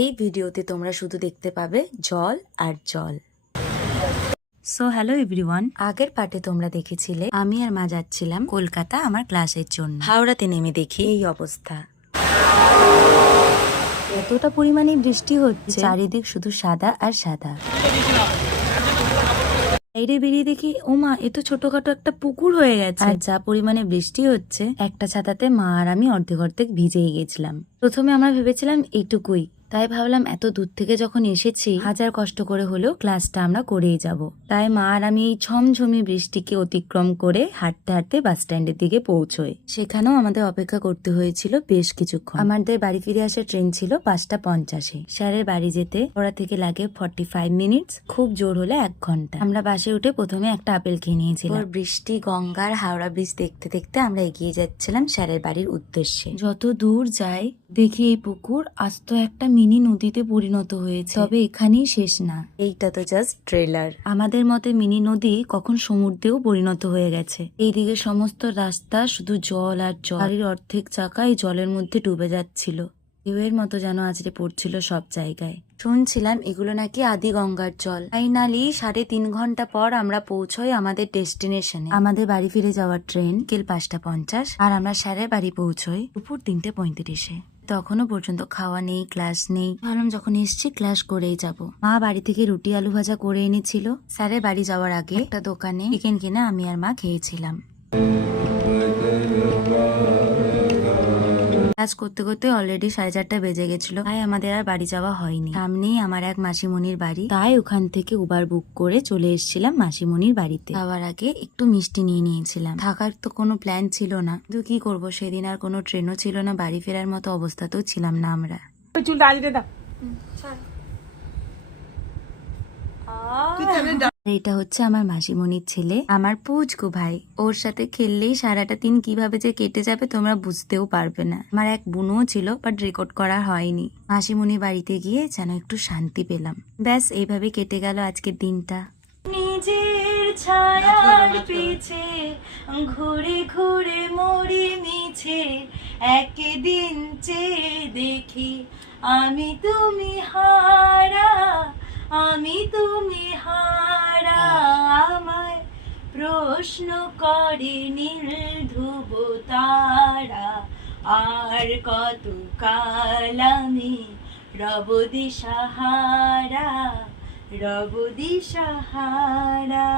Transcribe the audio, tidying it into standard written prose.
এই ভিডিওতে তোমরা শুধু দেখতে পাবে জল আর জল। সো হ্যালো এভরিওয়ান, আগের পার্টে তোমরা দেখেছিলে আমি আর মা যাচ্ছিলাম কলকাতা আমার ক্লাসের জন্য। হাওড়াতে নেমে দেখি এই অবস্থা, এতটা পরিমাণে বৃষ্টি হচ্ছে, চারিদিক শুধু সাদা আর সাদা। বাইরে বেরিয়ে দেখি ওমা এ তো ছোটখাটো একটা পুকুর হয়ে গেছে। আর যা পরিমাণে বৃষ্টি হচ্ছে, একটা ছাতাতে মা আর আমি অর্ধেক অর্ধেক ভিজেই গেছিলাম। প্রথমে আমরা ভেবেছিলাম এইটুকুই, তাই ভাবলাম এত দূর থেকে যখন এসেছি হাজার কষ্ট করে হলেও ক্লাসটা আমরা করেই যাব। তাই মা আর আমি এই ঝমঝমি বৃষ্টিকে অতিক্রম করে হাঁটতে হাঁটতে বাস স্ট্যান্ডের দিকে পৌঁছই। সেখানেও আমাদের অপেক্ষা করতে হয়েছিল বেশ কিছুক্ষণ। আমাদের বাড়ি ফিরে আসার ট্রেন ছিল 5:50। স্যারের বাড়ি যেতে ওরা থেকে লাগে 45 মিনিটস, খুব জোর হলে 1 ঘন্টা। আমরা বাসে উঠে প্রথমে একটা আপেল খেয়ে নিয়েছিলাম। বৃষ্টি, গঙ্গার হাওড়া ব্রিজ দেখতে দেখতে আমরা এগিয়ে যাচ্ছিলাম স্যারের বাড়ির উদ্দেশ্যে। যত দূর যাই দেখি এই পুকুর আস্ত একটা মিনি নদীতে পরিণত হয়েছে। তবে এখানেই শেষ না, এইটা তো জাস্ট ট্রেলার। আমাদের মতে মিনি নদী কখন সমুদ্রেও পরিণত হয়ে গেছে। এইদিকে সমস্ত রাস্তা শুধু জল আর জল, গাড়ির অর্ধেক চাকা এই জলের মধ্যে ডুবে যাচ্ছিল। ঢেউয়ের মতো যেন আছড়ে পড়ছিল সব জায়গায়। শুনছিলাম এগুলো নাকি আদি গঙ্গার জল। ফাইনালি 3.5 ঘন্টা পর আমরা পৌঁছই আমাদের ডেস্টিনেশনে। আমাদের বাড়ি ফিরে যাওয়ার ট্রেন বিকেল 5:50 আর আমরা স্যারের বাড়ি পৌঁছই দুপুর 3:35। তখনও পর্যন্ত খাওয়া নেই, ক্লাস নেই। ভাবলাম যখন এসছি ক্লাস করেই যাব। মা বাড়ি থেকে রুটি আলু ভাজা করে এনেছিল। স্যারের বাড়ি যাওয়ার আগে একটা দোকানে চিকেন কিনে আমি আর মা খেয়েছিলাম। ক্লাস করতে করতে অলরেডি 4:30 বেজে গেছিল, তাই আমাদের আর বাড়ি যাওয়া হয়নি। সামনেই আমার এক মাসিমণির বাড়ি, তাই ওখান থেকে উবার বুক করে চলে এসেছিলাম মাসিমণির বাড়িতে। যাওয়ার আগে একটু মিষ্টি নিয়ে নিয়েছিলাম। থাকার তো কোনো প্ল্যান ছিল না, কিন্তু কি করবো, সেদিন আর কোনো ট্রেনও ছিল না, বাড়ি ফেরার মতো অবস্থাতেও ছিলাম না আমরা। এটা হচ্ছে আমার মাসিমণির ছেলে, আমার পুচকু ভাই। ওর সাথে খেললেই সারাটা দিন কিভাবে যে কেটে যাবে তোমরা বুঝতেও পারবে না। আমার এক বোনও ছিল, বাট রেকর্ড করা হয়নি। মাসিমণি বাড়িতে গিয়ে যেন একটু শান্তি পেলাম। ব্যাস এইভাবে কেটে গেল আজকের দিনটা। নিজের ছায়ার পিছে ঘুরে ঘুরে মরি মিছে, একদিন চেয়ে দেখি আমি তুমি হারা, আমি তুমি হারা। আমায় প্রশ্ন করে নীল ধ্রুব তারা, আর কত কাল আমি রব দিশাহারা, রব দিশাহারা।